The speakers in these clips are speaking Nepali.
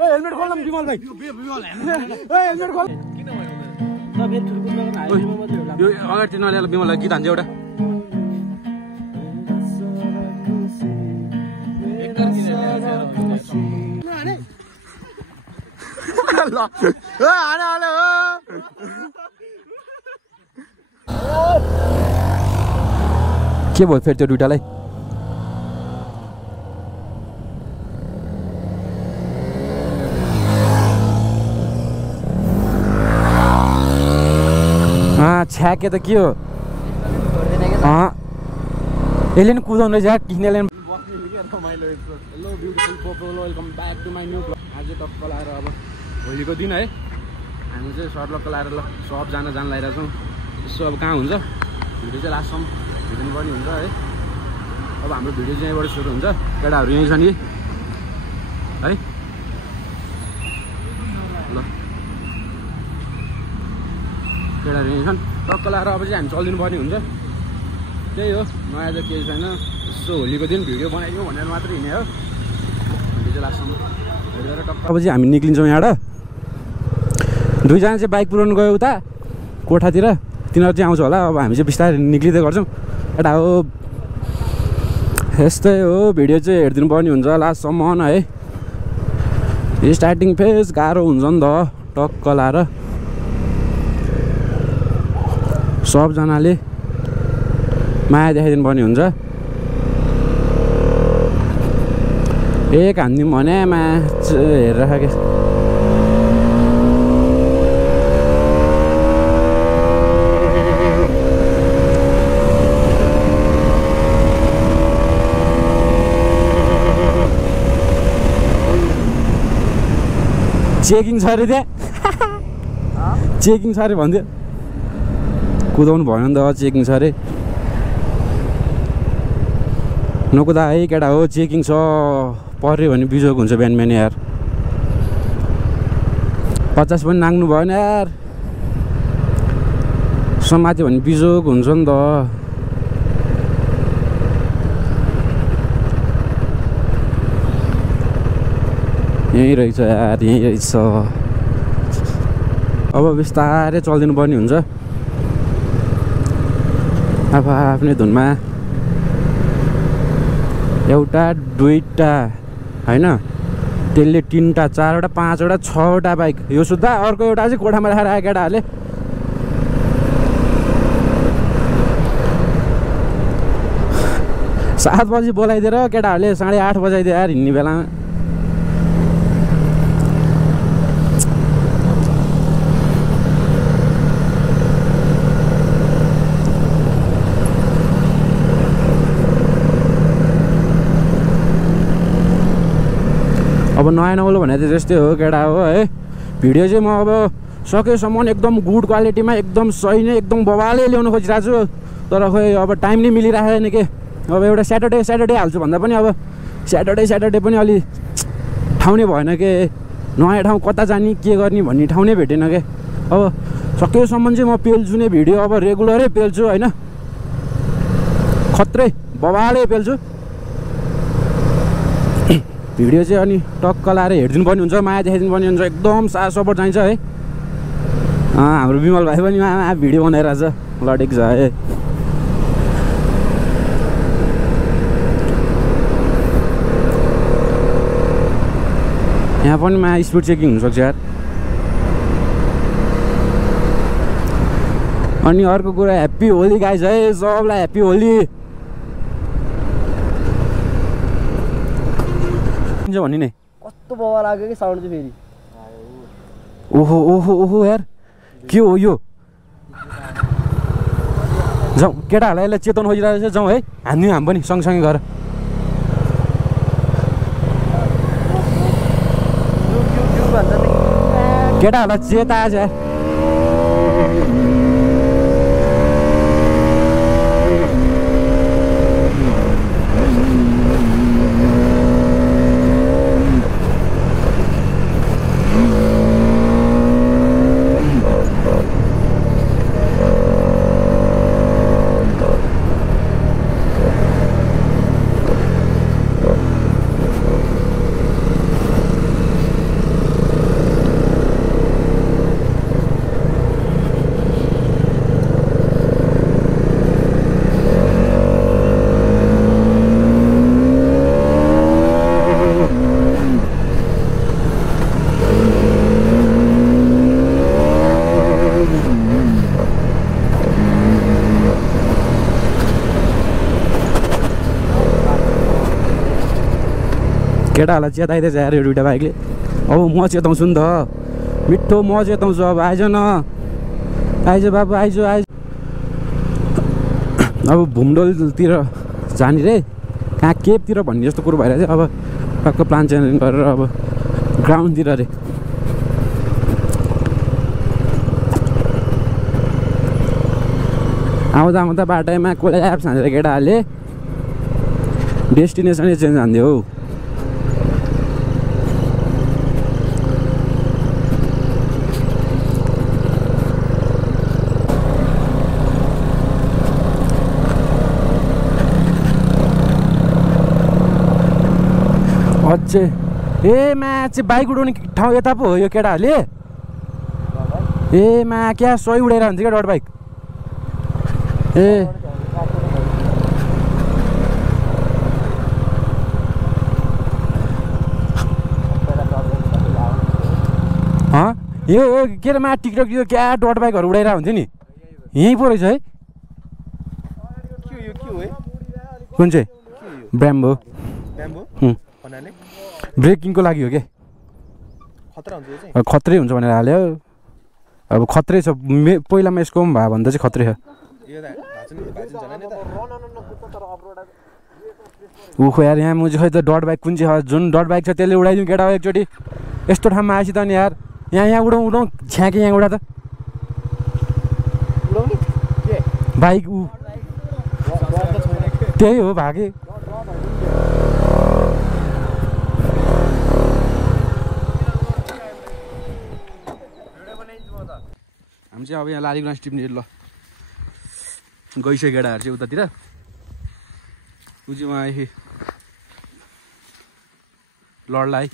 हेलमेट खोल्न विमल भाइ हेलमेट खोल यो अगाडि नल्याएर विमललाई गीत हान्छ एउटा के भयो फेरि त्यो दुइटालाई छ्याके त के हो यसले नि कुदाउनु रहेछ किनेले hello beautiful people welcome back to my new blog आज टक्क लाएर अब भोलिको दिन है हामी चाहिँ सर्लक्क लाएर ल सब जान लागिरहेको छौँ यसो अब कहाँ हुन्छ भिडियो चाहिँ लास्टसम्म हेर्नु पनि हुन्छ है अब हाम्रो भिडियो चाहिँ यहीँबाट सुरु हुन्छ केटाहरू यहीँ छ नि है ल केटाहरू यहीँ छन् टक्क लाएर अब चाहिँ हामी चलिदिनु पर्ने हुन्छ त्यही हो नयाँ चाहिँ केही छैन यसो होलीको दिन भिडियो बनाइदियो भनेर मात्रै हिँड्ने हो भिडियो चाहिँ लास्टसम्म हेरेर टक्क अब चाहिँ हामी निक्लिन्छौँ यहाँबाट दुईजना चाहिँ बाइक पुऱ्याउनु गयो उता कोठातिर तिनीहरू चाहिँ आउँछ होला अब हामी चाहिँ बिस्तारै निक्लिँदै गर्छौँ एउटा हो यस्तै हो भिडियो चाहिँ हेरिदिनु पर्ने हुन्छ लास्टसम्म है स्टार्टिङ फेज गाह्रो हुन्छ नि त टक्क लाएर सबजनाले माया देखाइदिनु पर्ने हुन्छ एक हानिदिउँ भने माया हेरेर के चेकिङ छ अरे त्यहाँ चेकिङ छ अरे भन्थ्यो कुदाउनु भएन नि त चेकिङ छ अरे नकुदा है केटा हो चेकिङ छ पर्यो भने बिजोग हुन्छ बिहान बिहान यार 50 पनि नाग्नु भएन यार समात्यो भने बिजोग हुन्छ नि त यहीँ रहेछ यार यहीँ रहेछ अब बिस्तारै चलिदिनु पर्ने हुन्छ आफ्नै धुनमा एउटा दुईटा होइन त्यसले 3टा 4वटा 5वटा 6वटा बाइक यो सुत्दा अर्को एउटा चाहिँ कोठामा राखेर आयो केटाहरूले 7 बजी बोलाइदिएर केटाहरूले 8:30 बजाइदियो यार हिँड्ने बेलामा अब नयाँ नौलो भने चाहिँ त्यस्तै हो केटा हो है भिडियो चाहिँ म अब सकेसम्म एकदम गुड क्वालिटीमा एकदम सही नै एकदम बवालै ल्याउनु खोजिरहेको छु तर खोइ अब टाइम नै मिलिरहेको छैन के अब एउटा स्याटरडे हाल्छु भन्दा पनि अब स्याटरडे पनि अलि ठाउँ नै भएन के नयाँ ठाउँ कता जाने के गर्ने भन्ने ठाउँ नै भेटेन के अब सकेसम्म चाहिँ म पेल्छु नै भिडियो अब रेगुलरै पेल्छु होइन खत्रै बवालै पेल्छु भिडियो चाहिँ अनि टक्क लाएर हेरिदिनु पर्ने हुन्छ माया देखाइदिनु पर्ने हुन्छ एकदम साथ सपोर्ट चाहिन्छ है हाम्रो विमल भाइ पनि भिडियो बनाइरहेछ लडेको छ है यहाँ पनि माया स्पिड चेकिङ हुनसक्छ यार अनि अर्को कुरा ह्याप्पी होली गाइज है सबलाई ह्याप्पी होली भन्ने नै कस्तो बवा लाग्यो कि साउन्ड चाहिँ फेरि ओहो ओहो ओहो यार के हो यो जाउँ केटाहरूलाई यसलाई चेतन खोजिरहेको छ जाउँ है हान्दिउँ हामी पनि सँगसँगै गएर केटाहरूलाई चेताएको छ यार केटाहरूलाई चेताइदिएछ यार यो दुइटा बाइकले। अब म चेताउँछु नि त, मिठो म चेताउँछु। अब आइज न, आइज बाबु, आइज आइज। अब भुमडोलतिर जाने रे, कहाँ केपतिर भन्ने जस्तो कुरो भइरहेछ। अब टक्क प्लान चेन्ज गरेर अब ग्राउन्डतिर अरे। आउँदा आउँदा बाटैमा कोल्याप्स हानेर केटाहरूले डेस्टिनेसनै चेन्ज हान्दियो हौ। अझै ए मा चाहिँ बाइक उडाउने ठाउँ यता पो हो यो केटाहरूले। ए मा क्या सही उडाएर हुन्छ क्या डट बाइक। ए यो के अरे मा टिकटक यो क्या डट बाइकहरू उडाएर हुन्छ नि, यहीँ पो रहेछ है। कुन चाहिँ? ब्राम्बो। ब्रेकिङको लागि हो क्या, खत्रै हुन्छ भनेर हाल्यो। अब खत्रै छ, पहिलामा यसको पनि भयो भन्दा चाहिँ खत्रै छ। उखो यार यहाँ मुझे खै त डट बाइक कुन चाहिँ जुन डट बाइक छ त्यसले उडाइदिउँ केटा एकचोटि। यस्तो ठाउँमा आएपछि त नि यार यहाँ उडाउँ छ्याके यहाँ उडा त बाइक। ऊ त्यही हो भागे। हामी चाहिँ अब यहाँ लालीगुँडा टिप्ने ल गइसक्यो केटाहरू चाहिँ उतातिर। ऊ चाहिँ उहाँ आए लड्लाई।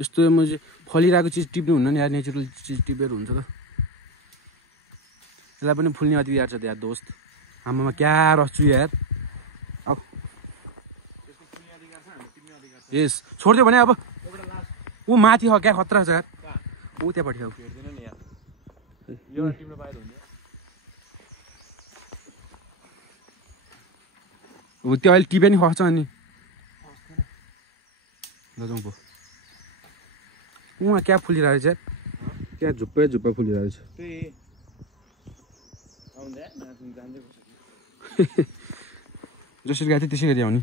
यस्तो म चाहिँ फलिरहेको चिज टिप्नु हुन्न नि यार, नेचुरल चिज टिपेर हुन्छ त। यसलाई पनि फुल्ने अधिकार छ यार दोस्त। आमामा क्या रस्छु यार। अब यस छोडिदियो भने अब ऊ माथि हो क्या खतरा छ यार। ऊ त्यहाँपट्टि हो। ऊ त्यो अहिले टिपे नि खस्छ अनि लजाउँ पो। उहाँ क्या फुलिरहेको छ यार, क्या झुप्पै झुप्पै फुलिरहेको छ। जसरी गएको थियो त्यसै गरी आउने।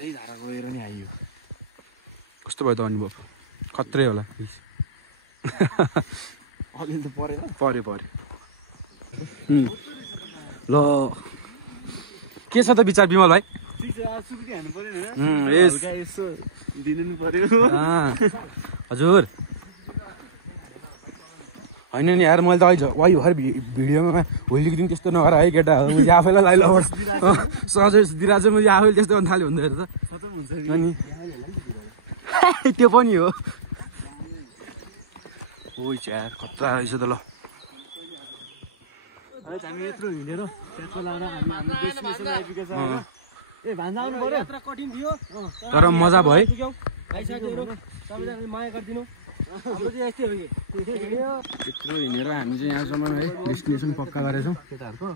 धारा गएर नि आइयो। कस्तो भयो त अनुभव? खत्रै होला। पऱ्यो ल के छ त विचार विमल भाइ? हजुर होइन नि यार, मैले त अहिले भर भिडियोमा होलीको दिन त्यस्तो नगर है केटा। आफैलाई लाइ लभर सजेस्ट दिइरहेको छु मैले, आफैले त्यस्तो गर्नु थाल्यो भन्दाखेरि त अनि त्यो पनि हो। ओ यार खतरा रहेछ त। ल हामी यत्रो हिँडेर ट्याक्क लाएर हामी हाम्रो डेस्टिनेसन आइपुगेछ हैन। ए भान्जा आउनु पर्यो, यात्रा कठिन थियो तर मजा भयो है। आइसक्यो सबैजनाले माया गरिदिनु। हाम्रो चाहिँ यस्तै हो कि यत्रो हिँडेर हामी चाहिँ यहाँसम्म है डेस्टिनेसन पक्का गरेछौँ केटाहरूको।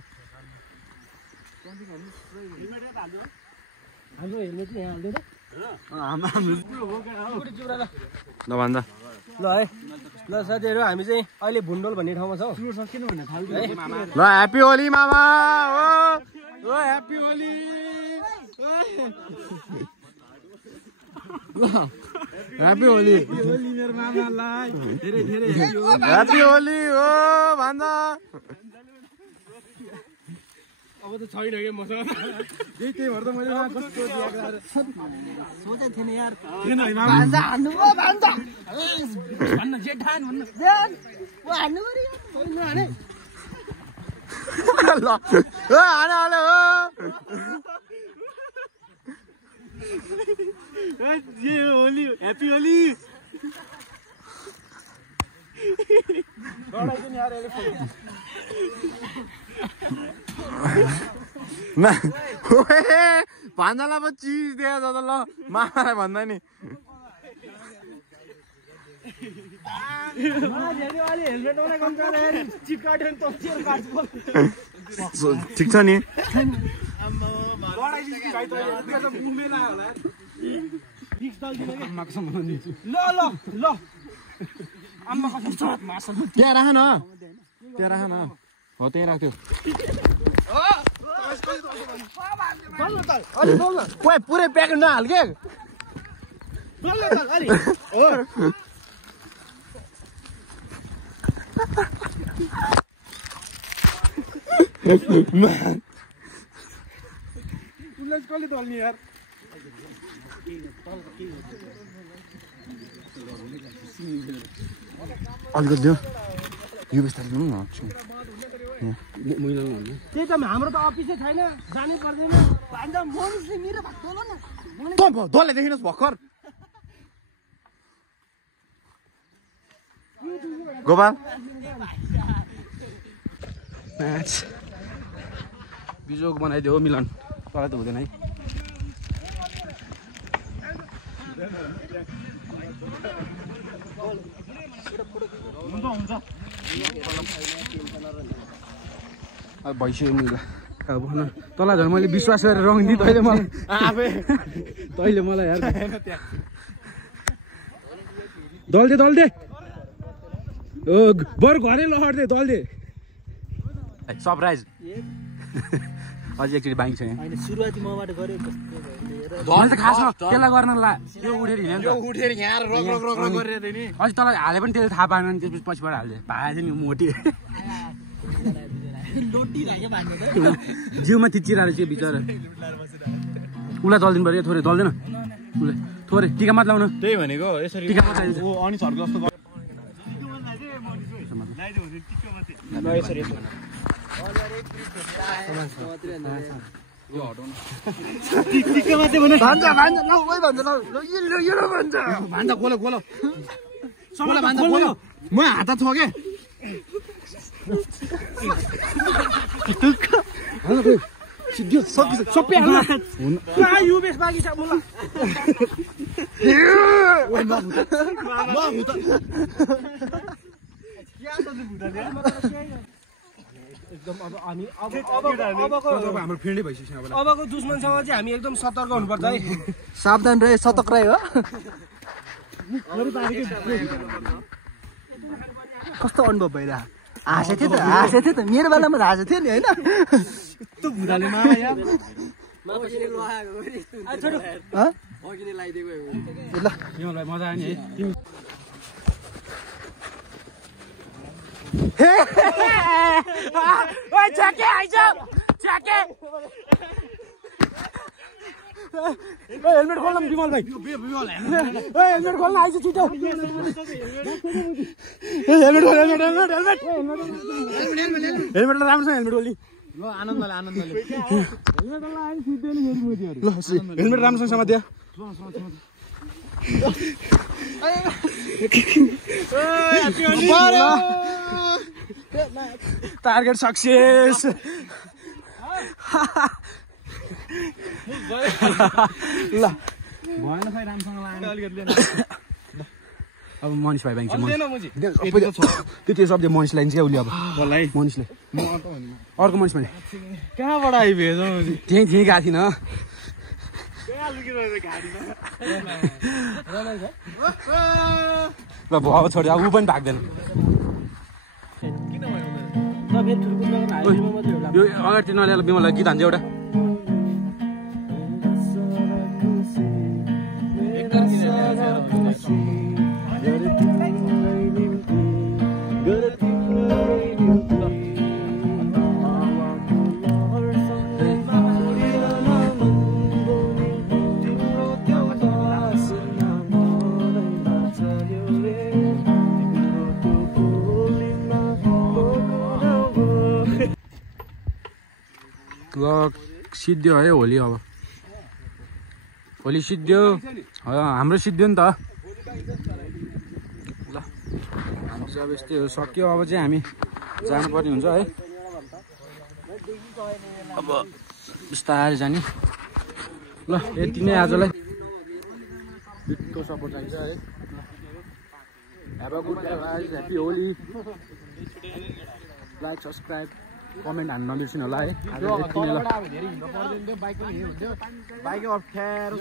हाम्रो हेल्मेट चाहिँ यहाँ हाल्दैन नभन्दा ल है। ल साथीहरू हामी चाहिँ अहिले भुन्डोल भन्ने ठाउँमा छौँ। ल ह्याप्पी होली मामा। ओ ह्याप्पी होली। ह्याप्पी होली मेरो मामालाई धेरै धेरै ह्याप्पी होली हो भन्दा। अब त छैन के मसँग त्यही भएर त मैले कस्तो सोचे थिएन यार। भान्जा हान्नु हो भान्जा भन्न जेठान भन्न जेन ओ हान्नु पर्यो होइन हाने ल ओ हाने हाने हो ये होली ह्याप्पी होली। लडाइदिनु यार भान्जालाई पो चिज दिएछ त ल मामालाई भन्दा नि। ठिक छ नि त्यहाँ राख न हो त्यहीँ राख्थ्यो पुरै प्याक नहाल के कसले दल्ने यार अलिकति दियो यो बिस्तारै दिनु न त्यही त हाम्रो त अफिसै छैन जानै पर्दैन भान्जा मनुष्यले मेरो भाग तोल न दलले देखिनुहोस् भर्खर गोपाल म्याच बिजोग बनाइदियो मिलन तर त हुँदैन है अब भइसक्यो मिल्दा अब भन तँलाई झन् मैले विश्वास गरेर रङ दिएँ तैँले मलाई यार दल्दे बरु घरै लहर्दे दल्दे सरप्राइज अझै एकचोटि बाइक छ यहाँ सुरुवाती मबाट गरे खासमा त्यसलाई गर्न यो उठेर हिँड्यो अझै तँलाई हाले पनि त्यसले थाहा पाएन त्यसपछि पछिबाट हाल्दै भाएछ नि मोटी जिउमा थिचिरहेको थियो बिचरा उसलाई दल्दिनु पऱ्यो थोरै दल्दैन उसलाई थोरै टिका मात्र लाउनु त्यही भनेको यसरी टिका मात्र अनिसहरको जस्तो म हात छ के सबै यो बेस बाँकी छ मलाई एकदम अब हामी हाम्रो फ्रेन्डै भइसक्यो अबको दुश्मनसँग चाहिँ हामी एकदम सतर्क हुनुपर्छ है सावधान रहे सतर्क रहे हो कस्तो अनुभव भइरहेको हाँसेको थियो त मेरो बेलामा हाँसेको थियो नि होइन त्यो भुदाले मामा यार मजा आयो नि हेलमेट खोल्न विमल भाइ हेलमेट खोल्न आइज छिटो हेलमेट राम्रो छ हेलमेट ओली ल आनन्दले हेलमेट राम्रोसँग समात्यो टार्गेट सक्सेस ल भएन खै राम्रोसँग लाग्यो अलिकति अब मनिष भाइ बाइन्छ त्यो शब्द मनिष लाइन्छ क्या उसले अब मनिषले अर्को मनिष भने कहाँबाट आइभेजौ त्यहीँ गएको थिइनँ ल अब छोड्यो अब ऊ पनि भाग्दैन यो अगाडि नल्याएर बिमललाई गीत हान्छ एउटा ल सिद्धियो है होली अब होली सिद्धियो हाम्रो सिद्धियो नि त ल हाम्रो चाहिँ अब यस्तै हो सक्यो अब चाहिँ हामी जानुपर्ने हुन्छ है अब बिस्तारै जाने ल यति नै आजलाई बिटको सपोर्ट चाहिन्छ है Have a good day guys. Happy Holi. Like, subscribe, comment हान्न नबिर्सिनु होला है। आज यति नै ल। धेरै हिँड्नु पर्दैन थियो बाइक पनि हिँड्नु हुन्थ्यो बाइक अप्ठ्यारो